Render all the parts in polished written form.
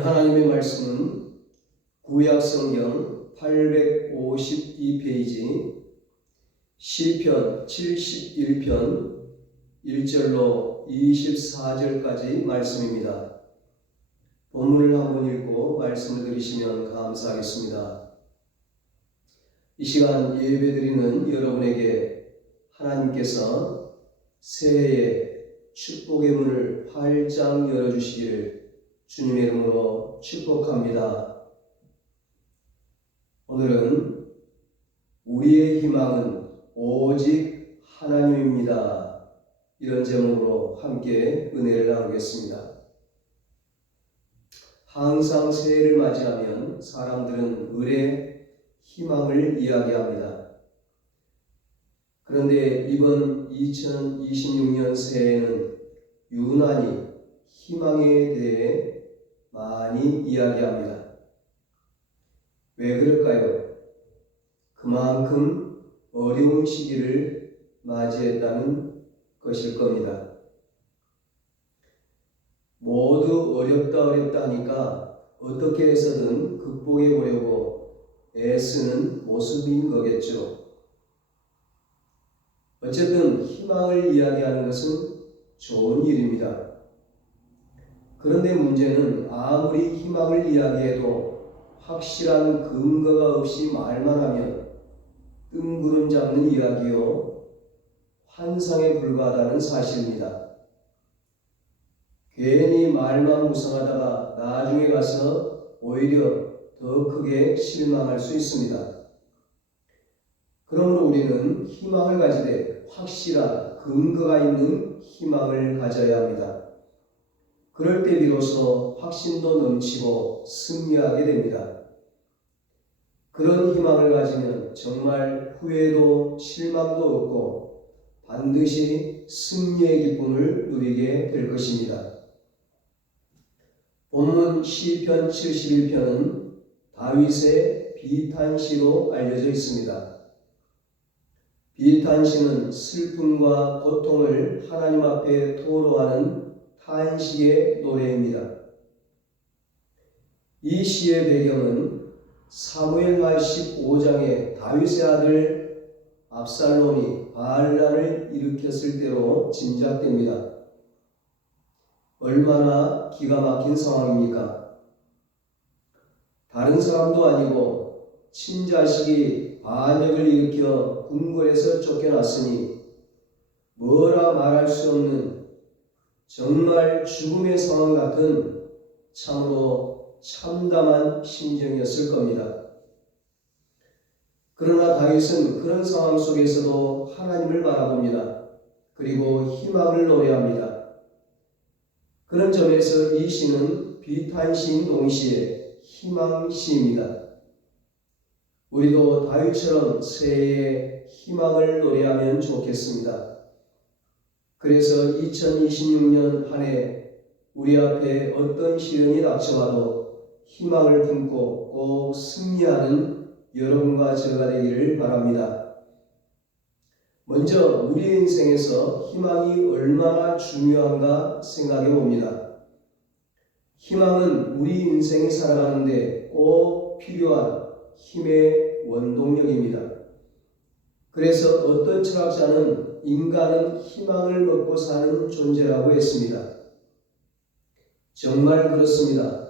오늘 하나님의 말씀은 구약성경 852페이지 시편 71편 1절로 24절까지 말씀입니다. 본문을 한번 읽고 말씀을 들으시면 감사하겠습니다. 이 시간 예배드리는 여러분에게 하나님께서 새해의 축복의 문을 활짝 열어주시기를 주님의 이름으로 축복합니다. 오늘은 우리의 희망은 오직 하나님입니다. 이런 제목으로 함께 은혜를 나누겠습니다. 항상 새해를 맞이하면 사람들은 을의 희망을 이야기합니다. 그런데 이번 2026년 새해에는 유난히 희망에 대해 많이 이야기합니다. 왜 그럴까요? 그만큼 어려운 시기를 맞이했다는 것일 겁니다. 모두 어렵다 하니까 어떻게 해서든 극복해 보려고 애쓰는 모습인 거겠죠. 어쨌든 희망을 이야기하는 것은 좋은 일입니다. 그런데 문제는 아무리 희망을 이야기해도 확실한 근거가 없이 말만 하면 뜬구름 잡는 이야기요, 환상에 불과하다는 사실입니다. 괜히 말만 무성하다가 나중에 가서 오히려 더 크게 실망할 수 있습니다. 그러므로 우리는 희망을 가지되 확실한 근거가 있는 희망을 가져야 합니다. 그럴 때 비로소 확신도 넘치고 승리하게 됩니다. 그런 희망을 가지면 정말 후회도 실망도 없고 반드시 승리의 기쁨을 누리게 될 것입니다. 본문 시편 71편은 다윗의 비탄시로 알려져 있습니다. 비탄시는 슬픔과 고통을 하나님 앞에 토로하는 탄식의 노래입니다. 이 시의 배경은 사무엘하 15장에 다윗의 아들 압살롬이 반란을 일으켰을 때로 짐작됩니다. 얼마나 기가 막힌 상황입니까? 다른 사람도 아니고 친자식이 반역을 일으켜 궁궐에서 쫓겨났으니 뭐라 말할 수 없는 정말 죽음의 상황 같은 참으로 참담한 심정이었을 겁니다. 그러나 다윗은 그런 상황 속에서도 하나님을 바라봅니다. 그리고 희망을 노래합니다. 그런 점에서 이 시는 비탄시인 동시에 희망시입니다. 우리도 다윗처럼 새해에 희망을 노래하면 좋겠습니다. 그래서 2026년 한 해 우리 앞에 어떤 시련이 닥쳐와도 희망을 품고 꼭 승리하는 여러분과 저가 되기를 바랍니다. 먼저 우리 인생에서 희망이 얼마나 중요한가 생각해 봅니다. 희망은 우리 인생이 살아가는데 꼭 필요한 힘의 원동력입니다. 그래서 어떤 철학자는 인간은 희망을 먹고 사는 존재라고 했습니다. 정말 그렇습니다.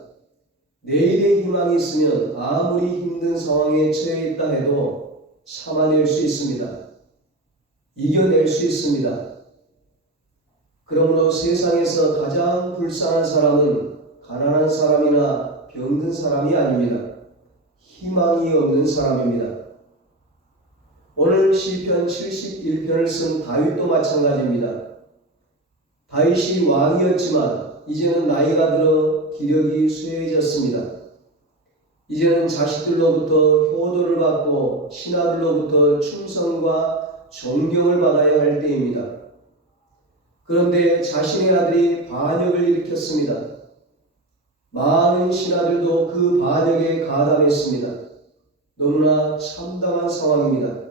내일의 희망이 있으면 아무리 힘든 상황에 처해 있다 해도 참아낼 수 있습니다. 이겨낼 수 있습니다. 그러므로 세상에서 가장 불쌍한 사람은 가난한 사람이나 병든 사람이 아닙니다. 희망이 없는 사람입니다. 오늘 시편 71편을 쓴 다윗도 마찬가지입니다. 다윗이 왕이었지만 이제는 나이가 들어 기력이 쇠해졌습니다. 이제는 자식들로부터 효도를 받고 신하들로부터 충성과 존경을 받아야 할 때입니다. 그런데 자신의 아들이 반역을 일으켰습니다. 많은 신하들도 그 반역에 가담했습니다. 너무나 참담한 상황입니다.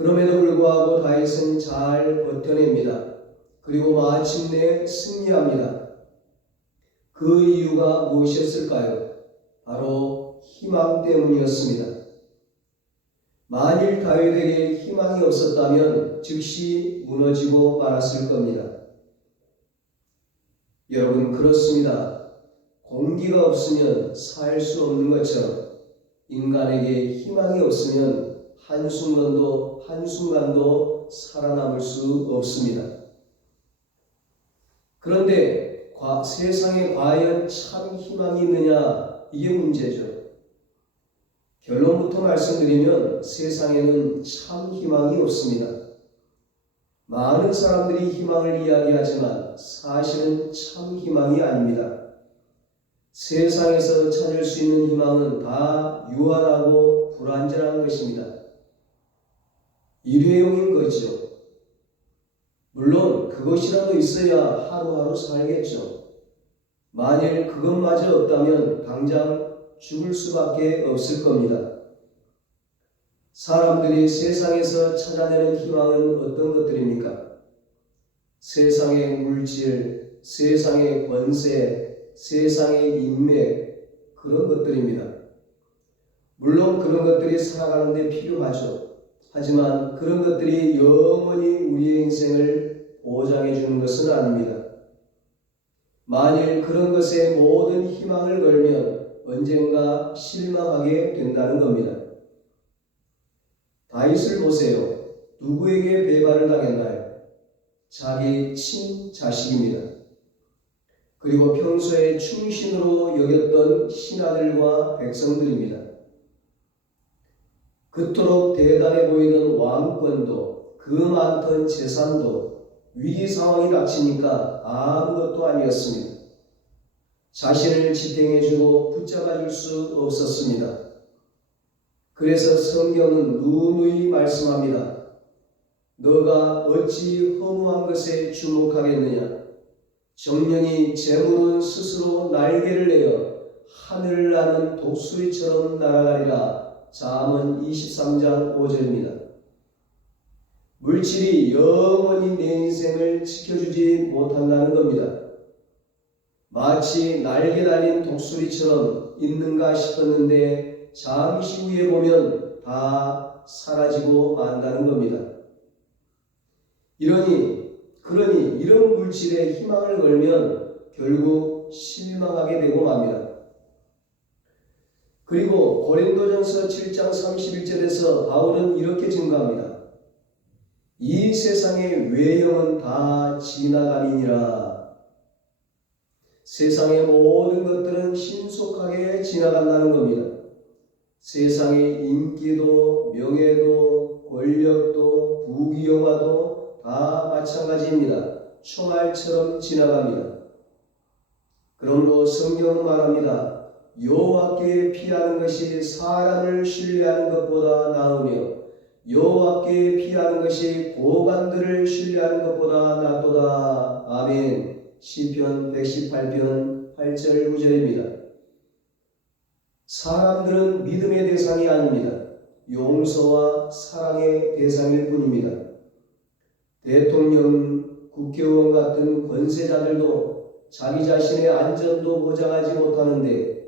그럼에도 불구하고 다윗은 잘 버텨냅니다. 그리고 마침내 승리합니다. 그 이유가 무엇이었을까요? 바로 희망 때문이었습니다. 만일 다윗에게 희망이 없었다면 즉시 무너지고 말았을 겁니다. 여러분, 그렇습니다. 공기가 없으면 살 수 없는 것처럼 인간에게 희망이 없으면 한순간도 살아남을 수 없습니다. 그런데 세상에 과연 참 희망이 있느냐? 이게 문제죠. 결론부터 말씀드리면 세상에는 참 희망이 없습니다. 많은 사람들이 희망을 이야기하지만 사실은 참 희망이 아닙니다. 세상에서 찾을 수 있는 희망은 다 유한하고 불완전한 것입니다. 일회용인 거죠. 물론 그것이라도 있어야 하루하루 살겠죠. 만일 그것마저 없다면 당장 죽을 수밖에 없을 겁니다. 사람들이 세상에서 찾아내는 희망은 어떤 것들입니까? 세상의 물질, 세상의 권세, 세상의 인맥, 그런 것들입니다. 물론 그런 것들이 살아가는 데 필요하죠. 하지만 그런 것들이 영원히 우리의 인생을 보장해 주는 것은 아닙니다. 만일 그런 것에 모든 희망을 걸면 언젠가 실망하게 된다는 겁니다. 다윗을 보세요. 누구에게 배반을 당했나요? 자기 친자식입니다. 그리고 평소에 충신으로 여겼던 신하들과 백성들입니다. 그토록 대단해 보이던 왕권도 그 많던 재산도 위기 상황이 닥치니까 아무것도 아니었습니다. 자신을 지탱해주고 붙잡아줄 수 없었습니다. 그래서 성경은 누누이 말씀합니다. 너가 어찌 허무한 것에 주목하겠느냐? 정령이 재물은 스스로 날개를 내어 하늘을 나는 독수리처럼 날아가리라. 잠언 23장 5절입니다. 물질이 영원히 내 인생을 지켜주지 못한다는 겁니다. 마치 날개 달린 독수리처럼 있는가 싶었는데 잠시 후에 보면 다 사라지고 만다는 겁니다. 그러니 이런 물질에 희망을 걸면 결국 실망하게 되고 맙니다. 그리고 고린도전서 7장 31절에서 바울은 이렇게 증거합니다. 이 세상의 외형은 다 지나감이니라. 세상의 모든 것들은 신속하게 지나간다는 겁니다. 세상의 인기도 명예도 권력도 부귀영화도 다 마찬가지입니다. 총알처럼 지나갑니다. 그러므로 성경은 말합니다. 여호와께 피하는 것이 사람을 신뢰하는 것보다 나으며 여호와께 피하는 것이 고관들을 신뢰하는 것보다 낫도다. 아멘. 시편 118편 8절 9절입니다. 사람들은 믿음의 대상이 아닙니다. 용서와 사랑의 대상일 뿐입니다. 대통령, 국회의원 같은 권세자들도 자기 자신의 안전도 보장하지 못하는데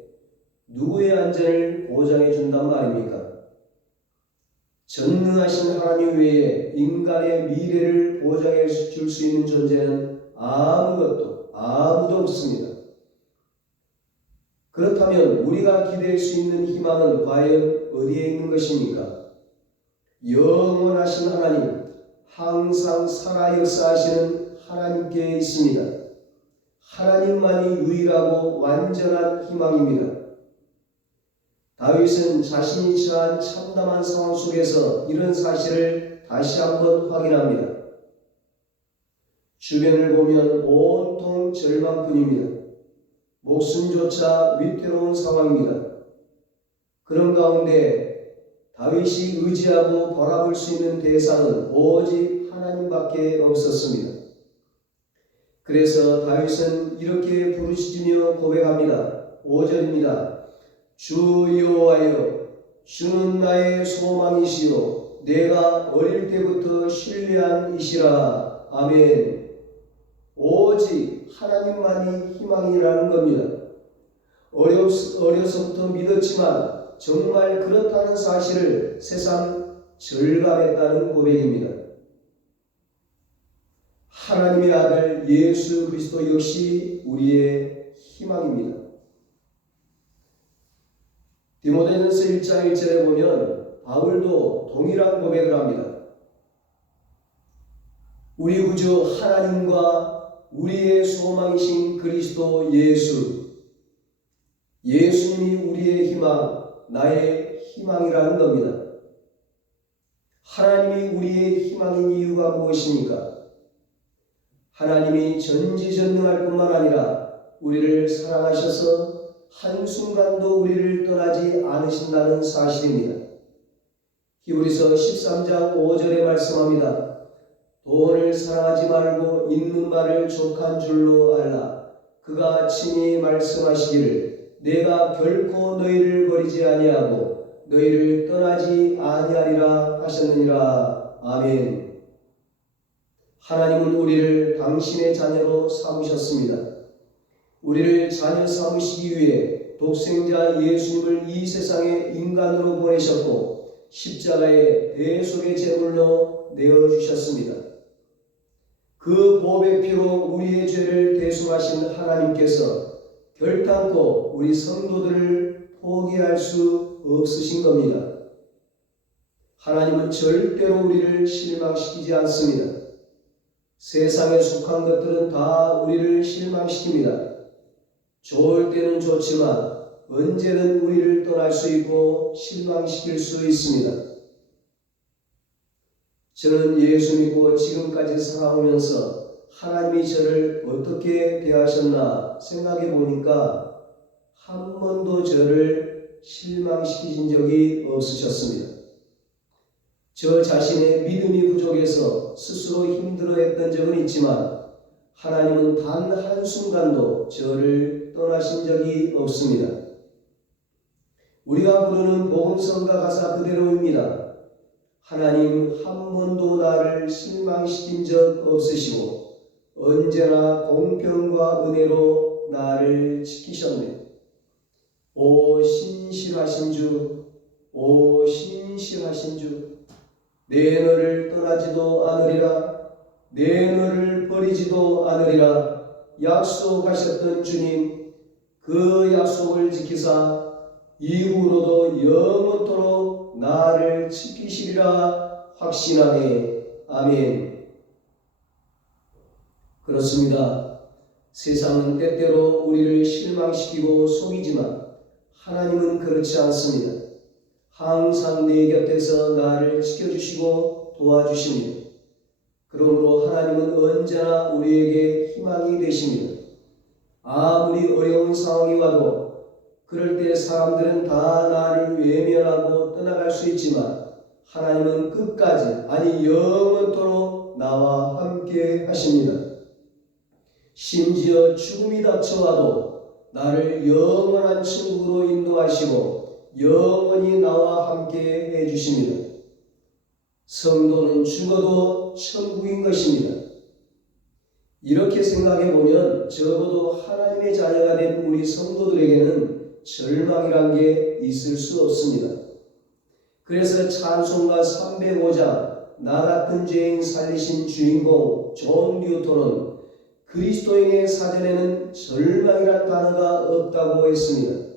누구의 안전을 보장해 준단 말입니까? 전능하신 하나님 외에 인간의 미래를 보장해 줄 수 있는 존재는 아무도 없습니다. 그렇다면 우리가 기대할 수 있는 희망은 과연 어디에 있는 것입니까? 영원하신 하나님, 항상 살아 역사하시는 하나님께 있습니다. 하나님만이 유일하고 완전한 희망입니다. 다윗은 자신이 처한 참담한 상황 속에서 이런 사실을 다시 한번 확인합니다. 주변을 보면 온통 절망뿐입니다. 목숨조차 위태로운 상황입니다. 그런 가운데 다윗이 의지하고 바라볼 수 있는 대상은 오직 하나님밖에 없었습니다. 그래서 다윗은 이렇게 부르짖으며 고백합니다. 5절입니다. 주 여호와여, 주는 나의 소망이시요 내가 어릴 때부터 신뢰한 이시라. 아멘. 오직 하나님만이 희망이라는 겁니다. 어려서부터 믿었지만 정말 그렇다는 사실을 새삼 절감했다는 고백입니다. 하나님의 아들 예수 그리스도 역시 우리의 희망입니다. 디모데전서 1장 1절에 보면 바울도 동일한 고백을 합니다. 우리 구주 하나님과 우리의 소망이신 그리스도 예수님이 우리의 희망, 나의 희망이라는 겁니다. 하나님이 우리의 희망인 이유가 무엇입니까? 하나님이 전지전능할 뿐만 아니라 우리를 사랑하셔서 한순간도 우리를 떠나지 않으신다는 사실입니다. 히브리서 13장 5절에 말씀합니다. 돈을 사랑하지 말고 있는 말을 족한 줄로 알라. 그가 친히 말씀하시기를 내가 결코 너희를 버리지 아니하고 너희를 떠나지 아니하리라 하셨느니라. 아멘. 하나님은 우리를 당신의 자녀로 삼으셨습니다. 우리를 자녀 삼으시기 위해 독생자 예수님을 이 세상에 인간으로 보내셨고 십자가의 대속의 제물로 내어주셨습니다. 그 보배 피로 우리의 죄를 대속하신 하나님께서 결단코 우리 성도들을 포기할 수 없으신 겁니다. 하나님은 절대로 우리를 실망시키지 않습니다. 세상에 속한 것들은 다 우리를 실망시킵니다. 좋을 때는 좋지만 언제든 우리를 떠날 수 있고 실망시킬 수 있습니다. 저는 예수 믿고 지금까지 살아오면서 하나님이 저를 어떻게 대하셨나 생각해 보니까 한 번도 저를 실망시키신 적이 없으셨습니다. 저 자신의 믿음이 부족해서 스스로 힘들어했던 적은 있지만 하나님은 단 한순간도 저를 떠나신 적이 없습니다. 우리가 부르는 복음성가 가사 그대로입니다. 하나님 한 번도 나를 실망시킨 적 없으시고 언제나 공평과 은혜로 나를 지키셨네. 오 신실하신 주, 오 신실하신 주, 내 너를 떠나지도 않으리라, 내 너를 버리지도 않으리라 약속하셨던 주님, 그 약속을 지키사 이후로도 영원토록 나를 지키시리라 확신하네. 아멘. 그렇습니다. 세상은 때때로 우리를 실망시키고 속이지만 하나님은 그렇지 않습니다. 항상 내 곁에서 나를 지켜주시고 도와주십니다. 그러므로 하나님은 언제나 우리에게 희망이 되십니다. 아무리 어려운 상황이 와도 그럴 때 사람들은 다 나를 외면하고 떠나갈 수 있지만 하나님은 끝까지, 아니 영원토록 나와 함께 하십니다. 심지어 죽음이 닥쳐와도 나를 영원한 천국으로 인도하시고 영원히 나와 함께 해주십니다. 성도는 죽어도 천국인 것입니다. 이렇게 생각해 보면 적어도 하나님의 자녀가 된 우리 성도들에게는 절망이란 게 있을 수 없습니다. 그래서 찬송가 305장 나 같은 죄인 살리신 주인공 존 뉴턴은 그리스도인의 사전에는 절망이란 단어가 없다고 했습니다.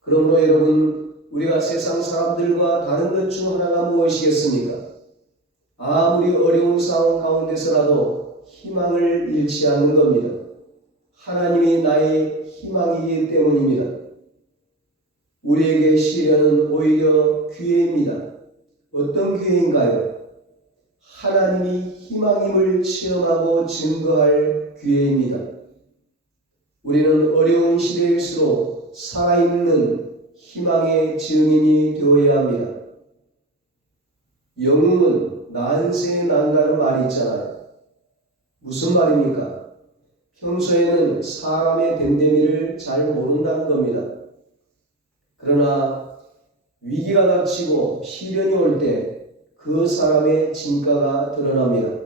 그러므로 여러분, 우리가 세상 사람들과 다른 것 중 하나가 무엇이겠습니까? 아무리 어려운 상황 가운데서라도 희망을 잃지 않는 겁니다. 하나님이 나의 희망이기 때문입니다. 우리에게 시련은 오히려 기회입니다. 어떤 기회인가요? 하나님이 희망임을 체험하고 증거할 기회입니다. 우리는 어려운 시대일수록 살아있는 희망의 증인이 되어야 합니다. 영웅은 난세에 난다는 말이 있잖아요. 무슨 말입니까? 평소에는 사람의 됨됨이를 잘 모른다는 겁니다. 그러나 위기가 닥치고 시련이 올 때 그 사람의 진가가 드러납니다.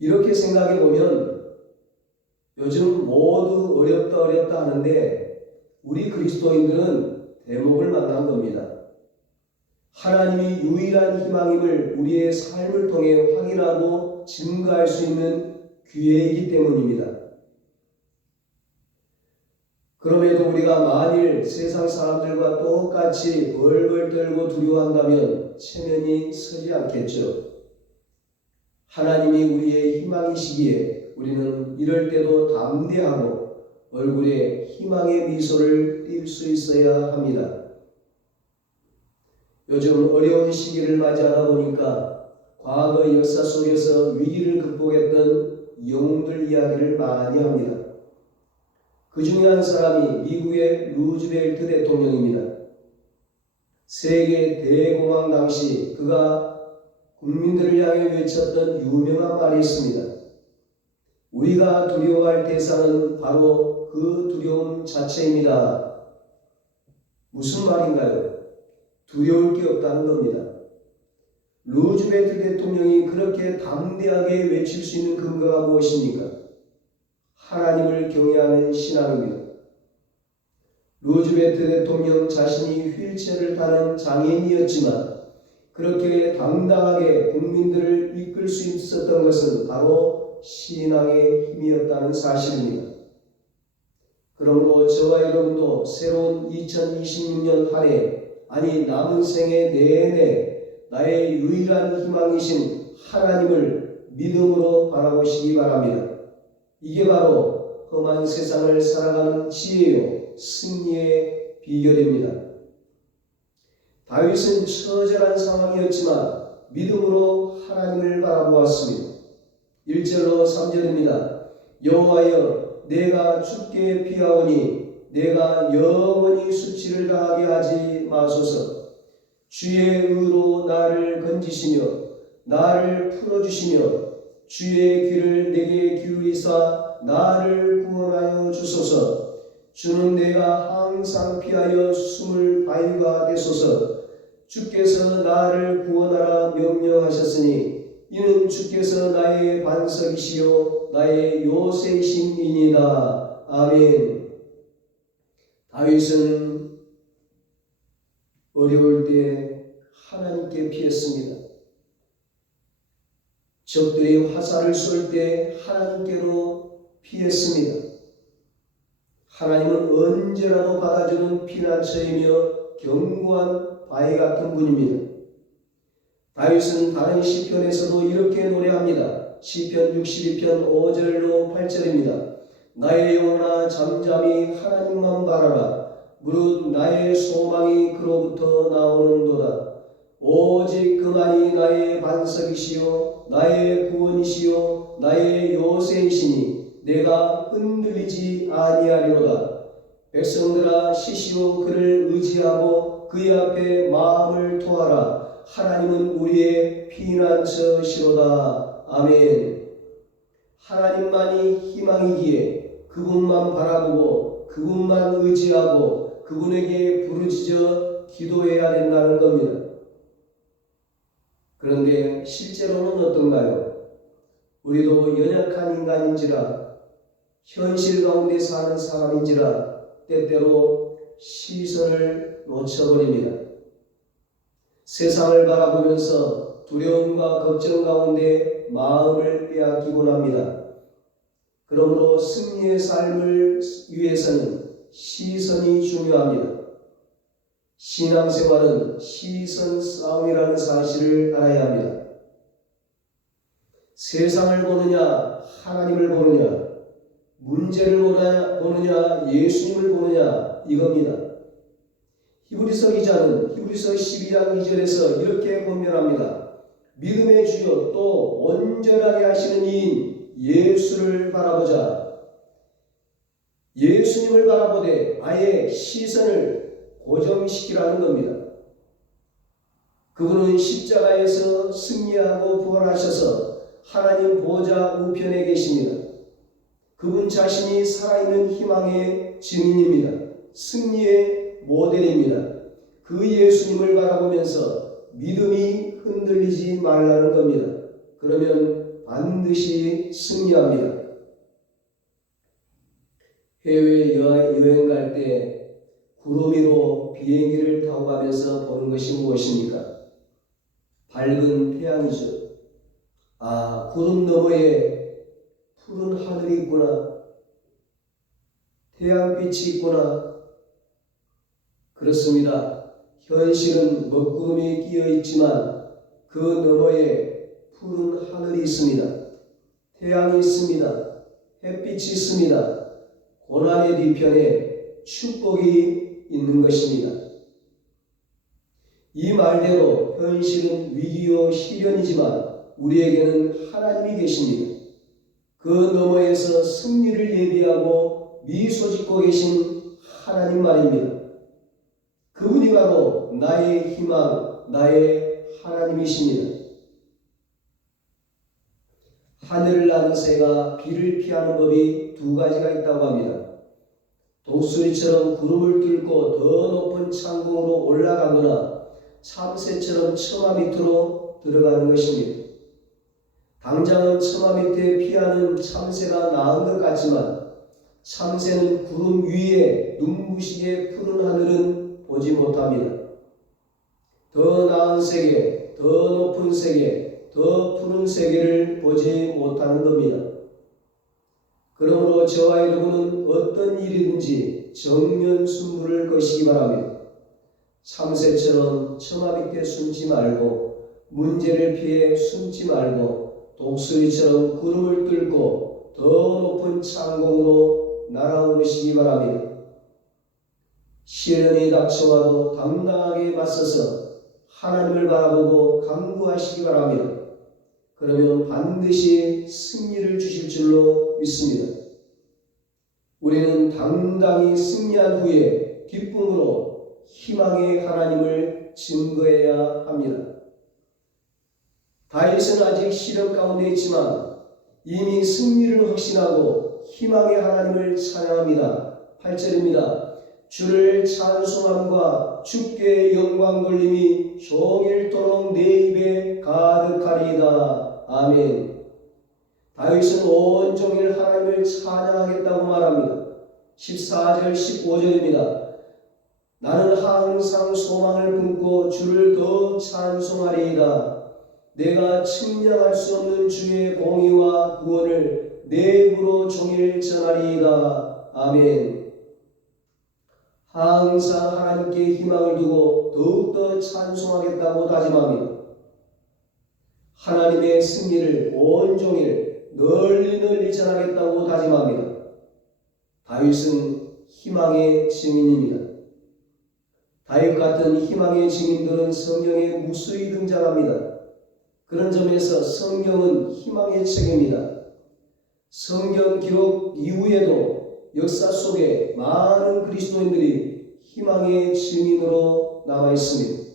이렇게 생각해 보면 요즘 모두 어렵다 하는데 우리 그리스도인들은 대목을 만난 겁니다. 하나님이 유일한 희망임을 우리의 삶을 통해 확인하고 증거할 수 있는 기회이기 때문입니다. 그럼에도 우리가 만일 세상 사람들과 똑같이 벌벌 떨고 두려워한다면 체면이 서지 않겠죠. 하나님이 우리의 희망이시기에 우리는 이럴 때도 담대하고 얼굴에 희망의 미소를 띌 수 있어야 합니다. 요즘 어려운 시기를 맞이하다 보니까 과거 역사 속에서 위기를 극복했던 영웅들 이야기를 많이 합니다. 그 중에 한 사람이 미국의 루즈벨트 대통령입니다. 세계 대공황 당시 그가 국민들을 향해 외쳤던 유명한 말이 있습니다. 우리가 두려워할 대상은 바로 그 두려움 자체입니다. 무슨 말인가요? 두려울 게 없다는 겁니다. 루즈벨트 대통령이 그렇게 담대하게 외칠 수 있는 근거가 무엇입니까? 하나님을 경외하는 신앙입니다. 루즈벨트 대통령 자신이 휠체어를 타는 장애인이었지만 그렇게 당당하게 국민들을 이끌 수 있었던 것은 바로 신앙의 힘이었다는 사실입니다. 그러므로 저와 여러분도 새로운 2026년 한 해, 아니 남은 생애 내내 나의 유일한 희망이신 하나님을 믿음으로 바라보시기 바랍니다. 이게 바로 험한 세상을 살아가는 지혜요 승리의 비결입니다. 다윗은 처절한 상황이었지만 믿음으로 하나님을 바라보았습니다. 1절로 3절입니다. 여호와여 내가 주께 피하오니 내가 영원히 수치를 당하게 하지 마소서. 주의 의로 나를 건지시며 나를 풀어주시며 주의 귀를 내게 기울이사 나를 구원하여 주소서. 주는 내가 항상 피하여 숨을 바위가 되소서. 주께서 나를 구원하라 명령하셨으니 이는 주께서 나의 반석이시요 나의 요새이심이니이다. 아멘. 다윗은 어려울 때 하나님께 피했습니다. 적들이 화살을 쏠 때 하나님께로 피했습니다. 하나님은 언제라도 받아주는 피난처이며 견고한 바위 같은 분입니다. 다윗은 다른 시편에서도 이렇게 노래합니다. 시편 62편 5절로 8절입니다. 나의 영혼아 잠잠히 하나님만 바라라. 무릇 나의 소망이 그로부터 나오는도다. 오직 그만이 나의 반석이시요 나의 구원이시요 나의 요새이시니 내가 흔들리지 아니하리로다. 백성들아 시시오 그를 의지하고 그의 앞에 마음을 토하라. 하나님은 우리의 피난처시로다. 아멘. 하나님만이 희망이기에 그분만 바라보고 그분만 의지하고 그분에게 부르짖어 기도해야 된다는 겁니다. 그런데 실제로는 어떤가요? 우리도 연약한 인간인지라 현실 가운데 사는 사람인지라 때때로 시선을 놓쳐버립니다. 세상을 바라보면서 두려움과 걱정 가운데 마음을 빼앗기곤 합니다. 그러므로 승리의 삶을 위해서는 시선이 중요합니다. 신앙생활은 시선 싸움이라는 사실을 알아야 합니다. 세상을 보느냐, 하나님을 보느냐, 문제를 보느냐, 예수님을 보느냐 이겁니다. 히브리서 기자는 히브리서 12장 2절에서 이렇게 권면합니다. 믿음의 주요 또 온전하게 하시는 이인 예수를 바라보자. 예수님을 바라보되 아예 시선을 고정시키라는 겁니다. 그분은 십자가에서 승리하고 부활하셔서 하나님 보좌 우편에 계십니다. 그분 자신이 살아있는 희망의 증인입니다. 승리의 모델입니다. 그 예수님을 바라보면서 믿음이 흔들리지 말라는 겁니다. 그러면 반드시 승리합니다. 해외 여행 갈 때 구름 위로 비행기를 타고 가면서 보는 것이 무엇입니까? 밝은 태양이죠. 아, 구름 너머에 푸른 하늘이 있구나. 태양빛이 있구나. 그렇습니다. 현실은 먹구름이 끼어 있지만 그 너머에 푸른 하늘이 있습니다. 태양이 있습니다. 햇빛이 있습니다. 고난의 뒤편에 축복이 있는 것입니다. 이 말대로 현실은 위기요 시련이지만 우리에게는 하나님이 계십니다. 그 너머에서 승리를 예비하고 미소 짓고 계신 하나님 말입니다. 그분이 바로 나의 희망, 나의 하나님이십니다. 하늘을 나는 새가 비를 피하는 법이 두 가지가 있다고 합니다. 독수리처럼 구름을 뚫고 더 높은 창공으로 올라가거나 참새처럼 처마 밑으로 들어가는 것입니다. 당장은 처마 밑에 피하는 참새가 나은 것 같지만 참새는 구름 위에 눈부시게 푸른 하늘은 보지 못합니다. 더 나은 세계, 더 높은 세계, 더 푸른 세계를 보지 못하는 겁니다. 그러므로 저와 여러분은 어떤 일이든지 정면승부를 거시기 바랍니다. 참새처럼 처마 밑에 숨지 말고 문제를 피해 숨지 말고 독수리처럼 구름을 뚫고 더 높은 창공으로 날아오르시기 바랍니다. 시련이 닥쳐와도 당당하게 맞서서 하나님을 바라보고 간구하시기 바랍니다. 그러면 반드시 승리를 주실 줄로 믿습니다. 우리는 당당히 승리한 후에 기쁨으로 희망의 하나님을 증거해야 합니다. 다윗은 아직 시련 가운데 있지만 이미 승리를 확신하고 희망의 하나님을 찬양합니다. 8절입니다. 주를 찬송함과 주께 영광 돌림이 종일토록 내 입에 가득하리이다. 아멘. 다윗은 온종일 하나님을 찬양하겠다고 말합니다. 14절 15절입니다. 나는 항상 소망을 품고 주를 더 찬송하리이다. 내가 측량할 수 없는 주의 공의와 구원을 내 입으로 종일 전하리이다. 아멘. 항상 하나님께 희망을 두고 더욱더 찬송하겠다고 다짐합니다. 하나님의 승리를 온종일 널리 전하겠다고 다짐합니다. 다윗은 희망의 증인입니다. 다윗 같은 희망의 증인들은 성경에 무수히 등장합니다. 그런 점에서 성경은 희망의 책입니다. 성경 기록 이후에도 역사 속에 많은 그리스도인들이 희망의 증인으로 남아 있습니다.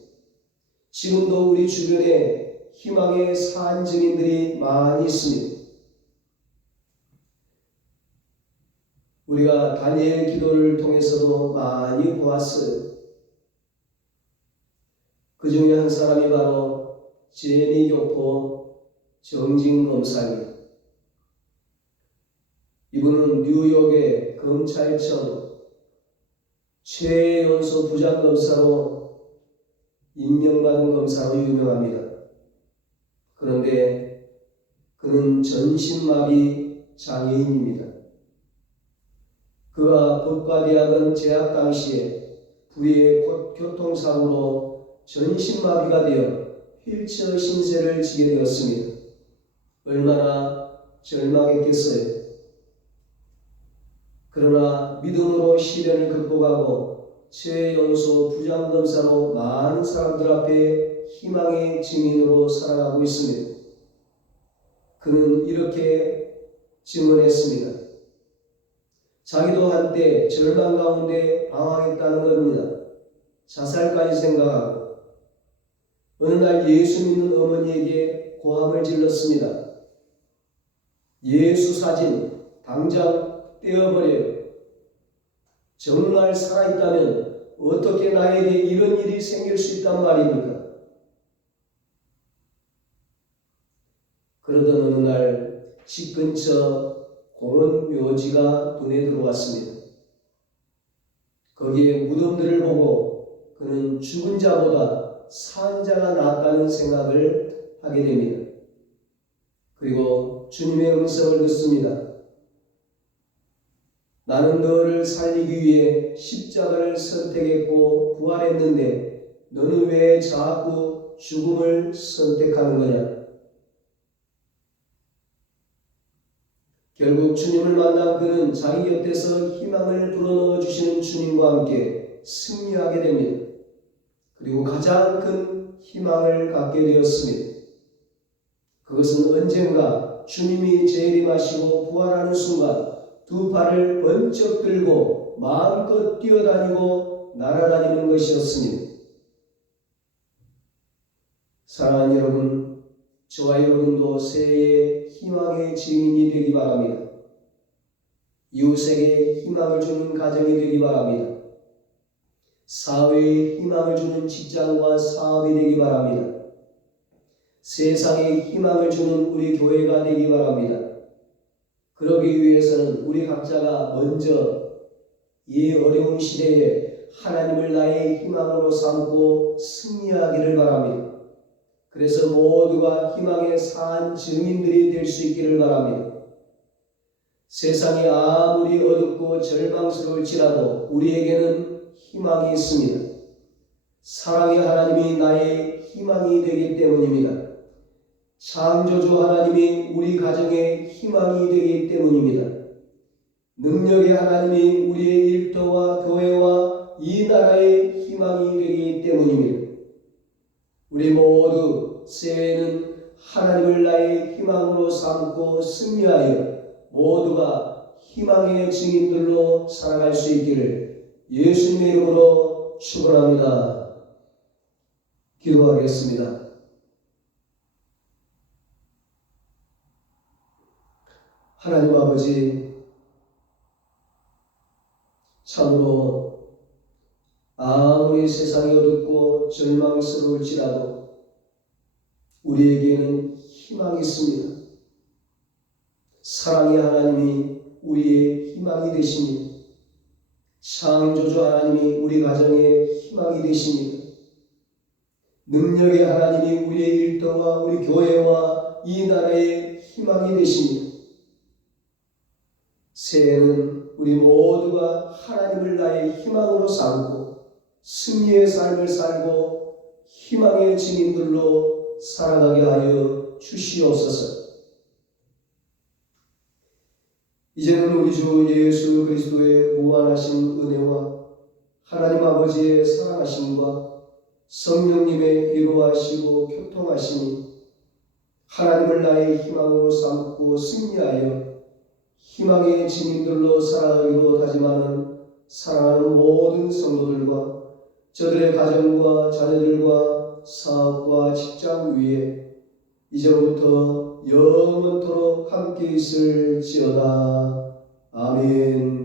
지금도 우리 주변에 희망의 산 증인들이 많이 있습니다. 우리가 다니엘 기도를 통해서도 많이 보았어요. 그 중에 한 사람이 바로 제니 교포 정진 검사입니다. 이분은 뉴욕의 검찰청 최연소 부장검사로 임명받은 검사로 유명합니다. 그런데 그는 전신마비 장애인입니다. 그가 법과대학원 재학 당시에 불의의 교통사고로 전신마비가 되어 휠체어 신세를 지게 되었습니다. 얼마나 절망했겠어요. 그러나 믿음으로 시련을 극복하고 최연소 부장검사로 많은 사람들 앞에 희망의 증인으로 살아가고 있습니다. 그는 이렇게 증언했습니다. 자기도 한때 절망 가운데 방황했다는 겁니다. 자살까지 생각하고 어느 날 예수 믿는 어머니에게 고함을 질렀습니다. 예수 사진 당장 떼어버려요. 정말 살아있다면 어떻게 나에게 이런 일이 생길 수 있단 말입니까? 그러던 어느 날 집 근처 공원 묘지가 눈에 들어왔습니다. 거기에 무덤들을 보고 그는 죽은 자보다 산 자가 낫다는 생각을 하게 됩니다. 그리고 주님의 음성을 듣습니다. 나는 너를 살리기 위해 십자가를 선택했고 부활했는데 너는 왜 자꾸 죽음을 선택하는 거냐? 결국 주님을 만난 그는 자기 곁에서 희망을 불어넣어 주시는 주님과 함께 승리하게 됩니다. 그리고 가장 큰 희망을 갖게 되었습니다. 그것은 언젠가 주님이 재림하시고 부활하는 순간 두 팔을 번쩍 들고 마음껏 뛰어다니고 날아다니는 것이었습니다. 사랑하는 여러분, 저와 여러분도 새해의 희망의 증인이 되기 바랍니다. 이웃에게 희망을 주는 가정이 되기 바랍니다. 사회에 희망을 주는 직장과 사업이 되기 바랍니다. 세상에 희망을 주는 우리 교회가 되기 바랍니다. 그러기 위해서는 우리 각자가 먼저 이 어려운 시대에 하나님을 나의 희망으로 삼고 승리하기를 바랍니다. 그래서 모두가 희망의 산 증인들이 될 수 있기를 바랍니다. 세상이 아무리 어둡고 절망스러울지라도 우리에게는 희망이 있습니다. 사랑의 하나님이 나의 희망이 되기 때문입니다. 창조주 하나님이 우리 가정의 희망이 되기 때문입니다. 능력의 하나님이 우리의 일터와 교회와 이 나라의 희망이 되기 때문입니다. 우리 모두 새해에는 하나님을 나의 희망으로 삼고 승리하여 모두가 희망의 증인들로 살아갈 수 있기를 예수님의 이름으로 축원합니다. 기도하겠습니다. 하나님 아버지, 참으로 아무리 세상이 어둡고 절망스러울지라도 우리에게는 희망이 있습니다. 사랑의 하나님이 우리의 희망이 되십니다. 창조주 하나님이 우리 가정의 희망이 되십니다. 능력의 하나님이 우리의 일터와 우리 교회와 이 나라의 희망이 되십니다. 새해는 우리 모두가 하나님을 나의 희망으로 삼고 승리의 삶을 살고 희망의 증인들로 살아가게 하여 주시옵소서. 이제는 우리 주 예수 그리스도의 무한하신 은혜와 하나님 아버지의 사랑하심과 성령님의 위로하시고 교통하심이 하나님을 나의 희망으로 삼고 승리하여 희망의 증인들로 살아가기로 다짐하는 사랑하는 모든 성도들과 저들의 가정과 자녀들과 사업과 직장 위에 이제부터 영원토록 함께 있을지어다. 아멘.